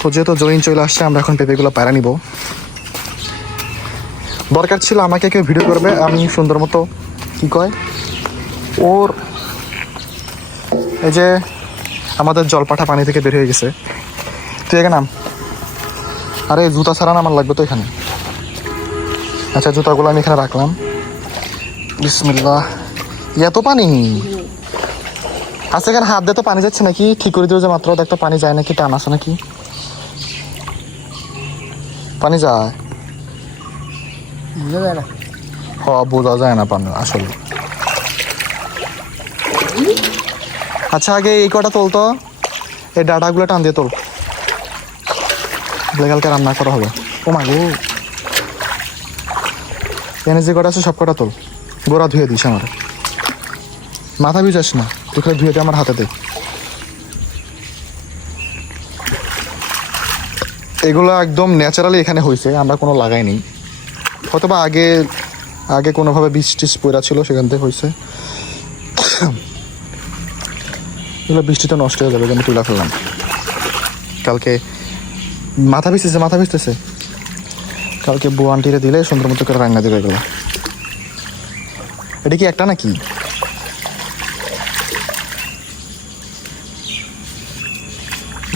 তো যেহেতু জয়িন চলে আসছে, আমরা এখন পেঁপেগুলো পায়রা নিব। দরকার ছিল আমাকে কেউ ভিডিও করবে, আমি সুন্দর মতো কী কয় ওর, এই যে আমাদের জলপাঠা পানি থেকে বের হয়ে গেছে। তুই এখানে নাম। আরে জুতা ছাড়া আমার লাগবে তো এখানে। আচ্ছা, জুতাগুলো আমি এখানে রাখলাম। বিসমিল্লাহ। এত পানি আচ্ছা, এখানে হাত দিয়ে তো পানি যাচ্ছে নাকি? ঠিক করে দিও যে মাত্র দেখতো পানি যায় নাকি, টান আছে নাকি? পানি যায়? বোঝা যায় না। বোঝা যায় না পানি আসলে। আচ্ছা, আগে এই কটা তোলতো, এই ডাটাগুলো টান দিয়ে তোল, কালকে রান্না করা হবে। ও মা গো, এখানে যে কটা আছে সব কটা তোল, গোড়া ধুয়ে দিস আমার। মাথা ভিজাস না, তুই খালি ধুয়ে দে আমার হাতে দে। এগুলো একদম ন্যাচারালি এখানে হয়েছে, আমরা কোনো লাগাইনি। হয়তো বা আগে আগে কোনোভাবে বীজ টিজ পড়া ছিল, সেখান থেকে হয়েছে। এগুলো বৃষ্টিতে নষ্ট হয়ে যাবে, আমি তুলে ফেললাম। কালকে মাথা ভিজতেছে, কালকে বউ আন্টিরে দিলে সুন্দর মতো করে রান্না দেবে এগুলো। এটা কি একটা নাকি?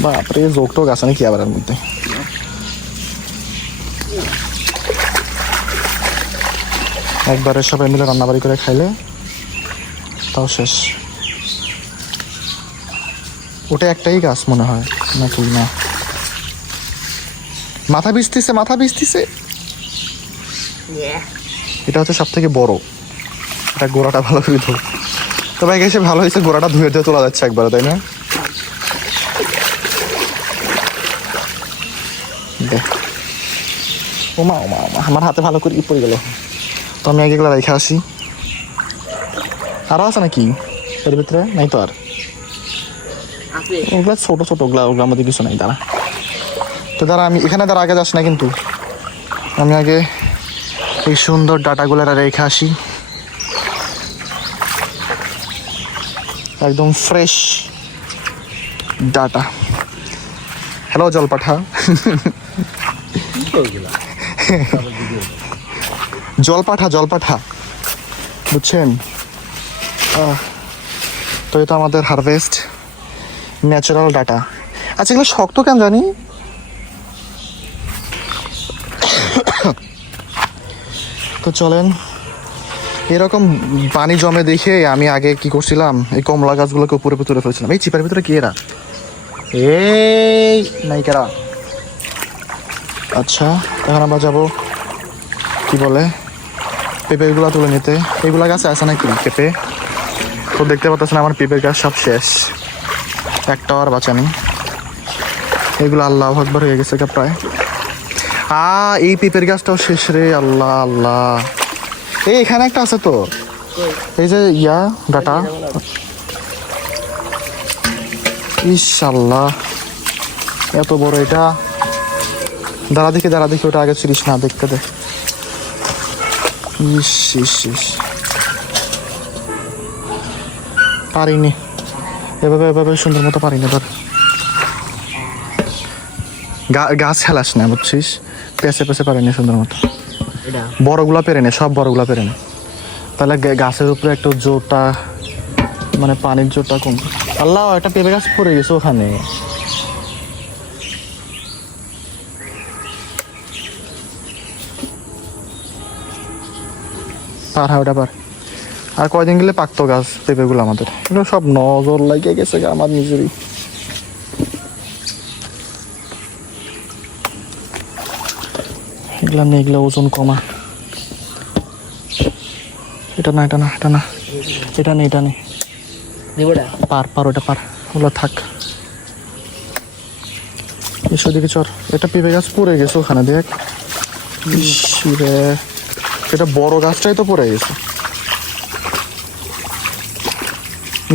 বাপরে, জোক টোক আছে নাকি আবার এর মধ্যে? একবারে সবাই মিলে রান্নাবাড়ি করে খাইলে তাও শেষ। ওটা একটাই গাছ মনে হয় নাকি? না, মাথা ভিজতেছে। এটা হচ্ছে সব থেকে বড়, এটা গোড়াটা ভালো করে ধো। তবে এসে ভালো হয়েছে, গোড়াটা ধুয়ে ধুয়ে তোলা যাচ্ছে একবারে, তাই না? ওমা ওমা ওমা, আমার হাতে ভালো করে পড়ে গেল। তো আমি আগে এগুলো রেখে আসি। আরও আছে নাকি এর ভিতরে? নাই তো আর। ওগুলা ছোট ছোট, ওগুলোর মধ্যে কিছু নাই। দাঁড়া তো, দাঁড়া আমি এখানে দাঁড়া, আগে যাস না কিন্তু। আমি আগে এই সুন্দর ডাটাগুলো রেখে আসি, একদম ফ্রেশ ডাটা। হ্যালো জলপাঠা। জলপাঠা বুঝছেন? তো এটা আমাদের হারভেস্ট ন্যাচারাল ডাটা। আচ্ছা, এগুলো শক্ত কেন জানি? তো চলেন, এরকম পানি জমে দেখে আমি আগে কি করছিলাম, এই কমলা গাছগুলোকে উপরে তুলে ফেলছিলাম। এই চিপার ভিতরে কি এরা? এই নাইকেরা। আচ্ছা, এখন আমরা যাবো কি বলে পেঁপেগুলো তুলে নিতে। এইগুলা গাছে আছে নাকি পেঁপে? তো দেখতে পাচ্ছেন আমার পেঁপের গাছ সব শেষ, একটাও আর বাঁচা নেই। এগুলো আল্লাহ আকবার হয়ে গেছে প্রায়। এই পেঁপের গাছটাও শেষ রে। আল্লাহ আল্লাহ, এই এখানে একটা আছে তো, এই যে ডাটা। ইনশাল্লাহ এত বড় এটা। দাঁড়া দেখি ওটা আগে ছিলিস না, দেখতে দে। ইস পারিনি, এভাবে সুন্দর মতো পারিনি। ধর গাছ খেলাস না, বুঝছিস? পেছে পারিনি সুন্দর মতো। বড়গুলা পেরে নে, সব বড়গুলা পেরে নে, তাহলে গাছের উপরে একটু জোরটা, মানে পানির জোরটা কম। আল্লাহ, একটা পেঁপে গাছ পড়ে গেছে ওখানে। ওটা পার। আর কয়দিন গেলে পাকতো গাছ পেঁপেগুলো আমাদের। এগুলো সব নজর লাগিয়ে গেছে আমার নিজেরই। এগুলো ওজন কমা। এটা নেই। পার ওটা পার, ওগুলো থাক। এসো দিকে চর। এটা পেঁপে গাছ পড়ে গেছে ওখানে, দেখ। রে, এটা বড় গাছটাই তো পড়ে গেছে।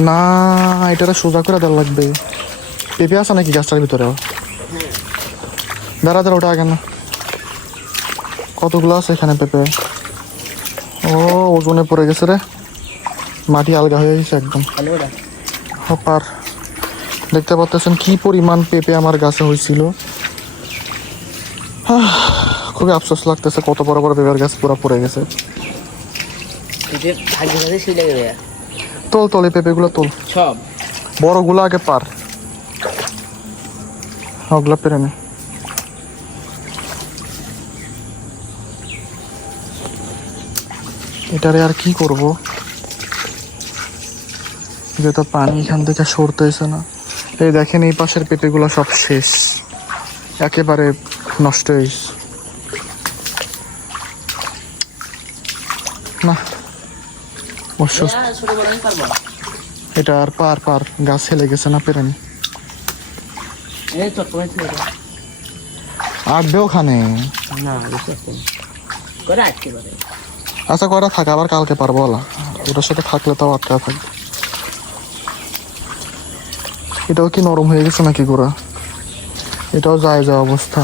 না, এটা সোজা করে দেওয়া লাগবে। পেঁপে আছে নাকি গাছটার ভিতরেও? দাঁড়া ওটা আগে না। কতগুলো আছে এখানে পেঁপে? ওজনে পড়ে গেছে রে, মাটি আলগা হয়ে গেছে একদম। পার দেখতে পাচ্ছেন কি পরিমাণ পেঁপে আমার গাছে হয়েছিল। খুবই আফসোস লাগতেছে, কত বড় বড় পেঁপের গাছ পুরো পড়ে গেছে। তোল তোল এই পেঁপেগুলো তোল, সব বড়গুলো আগে পার, ওগুলো পেরে নে। এটারে আর কি করব, যে তো পানি এখান থেকে সরতেছে না। এই দেখেন এই পাশের পেঁপেগুলো সব শেষ, একেবারে নষ্ট হয়েছে। না অবশ্য এটা আর পার পার গাছ হেলে গেছে না, পেরেন আটবে ওখানে। আচ্ছা কয়টা থাকে, আবার কালকে পারবো ওলা, ওটার সাথে থাকলে তাও আটকা থাকবে। এটাও কি নরম হয়ে গেছে নাকি গোড়া, এটাও যায় যা অবস্থা।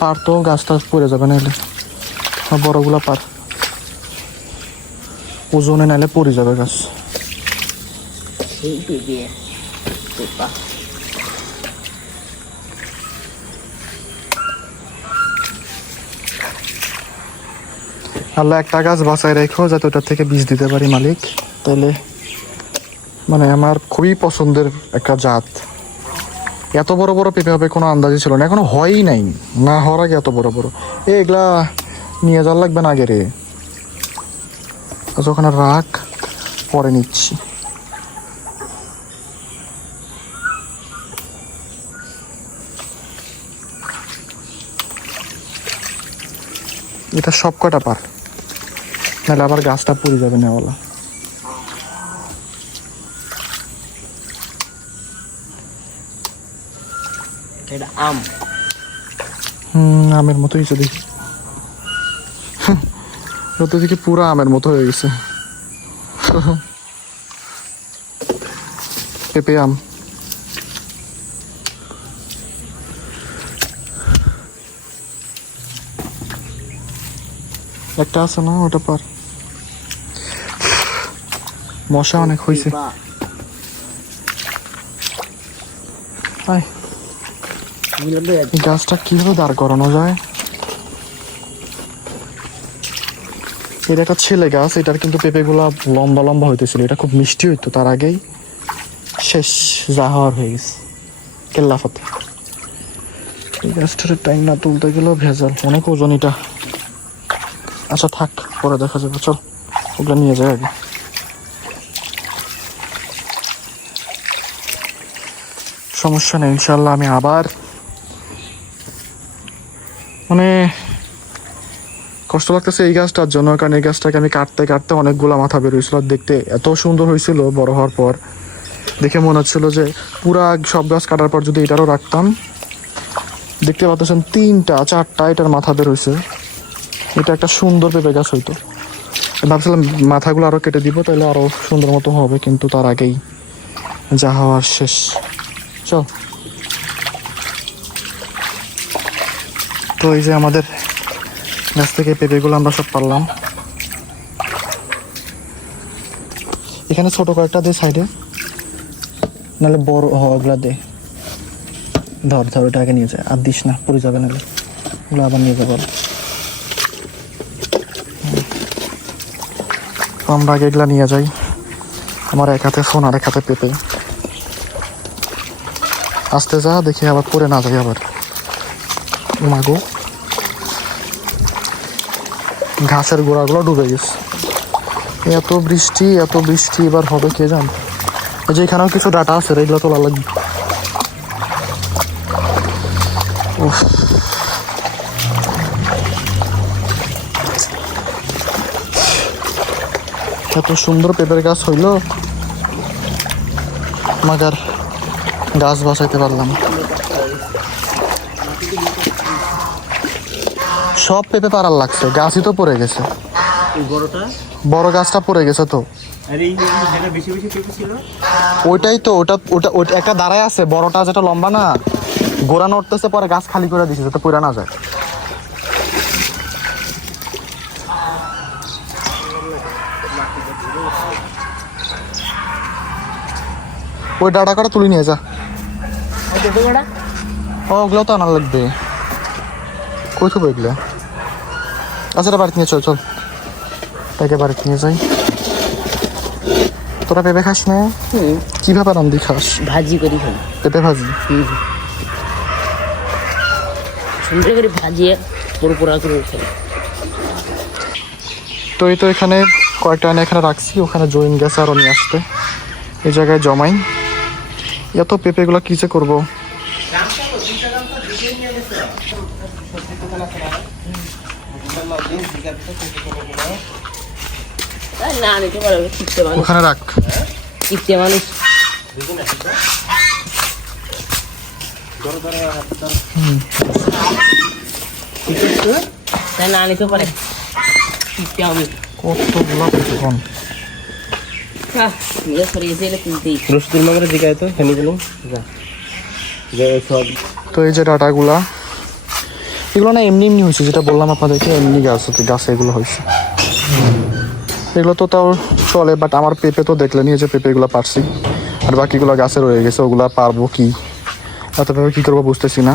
পার তো গাছটা পড়ে যাবে নাহলে, বড়গুলা পার, ওজনে নাইলে পড়ে যাবে গাছ। আল্লাহ একটা গাছ বাঁচায় রেখো যাতে ওটার থেকে বীজ দিতে পারি মালিক, তাহলে মানে আমার খুবই পছন্দের একটা জাত। এত বড় বড় পেঁপে হবে কোনো আন্দাজই ছিল না, এখনো হয়ই নাই, না হওয়ার আগে এত বড় বড়। এগুলা নিয়ে যাওয়ার লাগবে না আগে রে, আচ্ছা ওখানে রাখ, পরে নিচ্ছি। এটা সব কটা পার, নাহলে আবার গাছটা পড়ে যাবে নেওয়ালা। আম আমের মতো হয়েছে দেখি, যত দিকে পুরো আমের মতো হয়ে গেছে। পেঁপে আম, একটা আছে না ওটা পার। মশা অনেক হয়েছে, গাছটা কিভাবে দাঁড় করানো যায়। এটা একটা ছেলে গাছ, এটার কিন্তু পেঁপেগুলা লম্বা লম্বা হইতেছিল, এটা খুব মিষ্টি হইতো, তার আগেই শেষ, যা হওয়ার হয়ে গেছে কেল্লাফতে। এই গাছটার টাইম না তুলতে গেলেও ভেজাল, অনেক ওজন এটা। আচ্ছা থাক, পরে দেখা যাবে, চল ওগুলো নিয়ে যায় আগে। সমস্যা নেই ইনশাল্লাহ, আমি আবার মানে কষ্ট লাগতেছে এই গাছটার জন্য, কারণ এই গাছটাকে আমি কাটতে কাটতে অনেকগুলা মাথা বেরোইছিল, দেখতে এত সুন্দর হয়েছিল বড় হওয়ার পর, দেখে মনে হচ্ছিল যে পুরা সব গাছ কাটার পর যদি এটারও রাখতাম। দেখতে পাচ্ছেন 3টা 4টা এটার মাথা বের হয়েছে, এটা একটা সুন্দর পেঁপে গাছ হইতো। ভাবছিলাম মাথাগুলো আরও কেটে দিব, তাহলে আরও সুন্দর মতো হবে, কিন্তু তার আগেই যা হওয়ার শেষ। চল, তো এই যে আমাদের গাছ থেকে পেঁপেগুলো আমরা সব পারলাম। এখানে ছোট কয়েকটা দে সাইডে, নাহলে বড় ওগুলা দে। ধর ধর ওটা আগে নিয়ে যায়, আর দিস না, পড়ে যাবে নাহলে, ওগুলো আবার নিয়ে যাবো। আমরা আগে এগুলা নিয়ে যাই, আমার এক হাতে ফোন আর এক হাতে পেঁপে। আসতে যা, দেখি আবার পড়ে না যাই আবার। মাগো, ঘাসের গোড়াগুলো ডুবে গেছে, এত বৃষ্টি এত বৃষ্টি, এবার হবে কে জান। এই যে এখানেও কিছু ডাটা আছে, এগুলো তোলা লাগবে। এত সুন্দর পেঁপের গাছ হইলো, মাগার গাছ বাঁচাইতে পারলাম। সব পেঁপে পাড়ার লাগছে, গাছই তো পড়ে গেছে, বড় গাছটা পড়ে গেছে তো। ওইটাই তো, ওটা ওটা ওটা একটা দাঁড়ায় আছে, বড়টা যেটা লম্বা না, গোড়া নড়তেছে, পরে গাছ খালি করে দিছে যাতে পড়ে না যায়। ওই ডাটা করে তুলে নিয়ে যা। ওগুলো তো আনার লাগবে। কই থবো এগুলো? আচ্ছা বাড়িতে নিয়ে চল চল, তাকে বাড়িতে নিয়ে যাই। তোরা পেঁপে খাস না? কিভাবে রান্দি খাস? ভাজি করি খাই। পেঁপে ভাজি? সুন্দর করে ভাজিয়ে পুরোপুরা করে খাই। তো এই তো এখানে কয়েকটা এনে এখানে রাখছি, ওখানে জয়েন গেছে আরও নিয়ে আসতে, এই জায়গায় জমাই। এত পেঁপেগুলো কী যে করবো? না নিতে পারবে, কিপটে মানুষ। ওখানে রাখ। কিপটে মানুষ। তাই না নিতে পারে, কিপটে আমি। কতগুলো পেঁপে কোন? নিয়ে সরিয়েছে এলে তুলতেই। রসুন মামারে জিগায় তো হেনি বলুন যে সব। তো এই যে ডাটাগুলা, এগুলো না এমনি এমনি হয়েছে, যেটা বললাম আপনাদেরকে, এমনি গাছ হতে গাছে এগুলো হয়েছে। এগুলো তো তাও চলে, বাট আমার পেঁপে তো দেখলেনি, যে পেঁপেগুলো পারছি, আর বাকিগুলো গাছে রয়ে গেছে, ওগুলা পারবো কি? এত পেঁপে কী করবো বুঝতেছি না।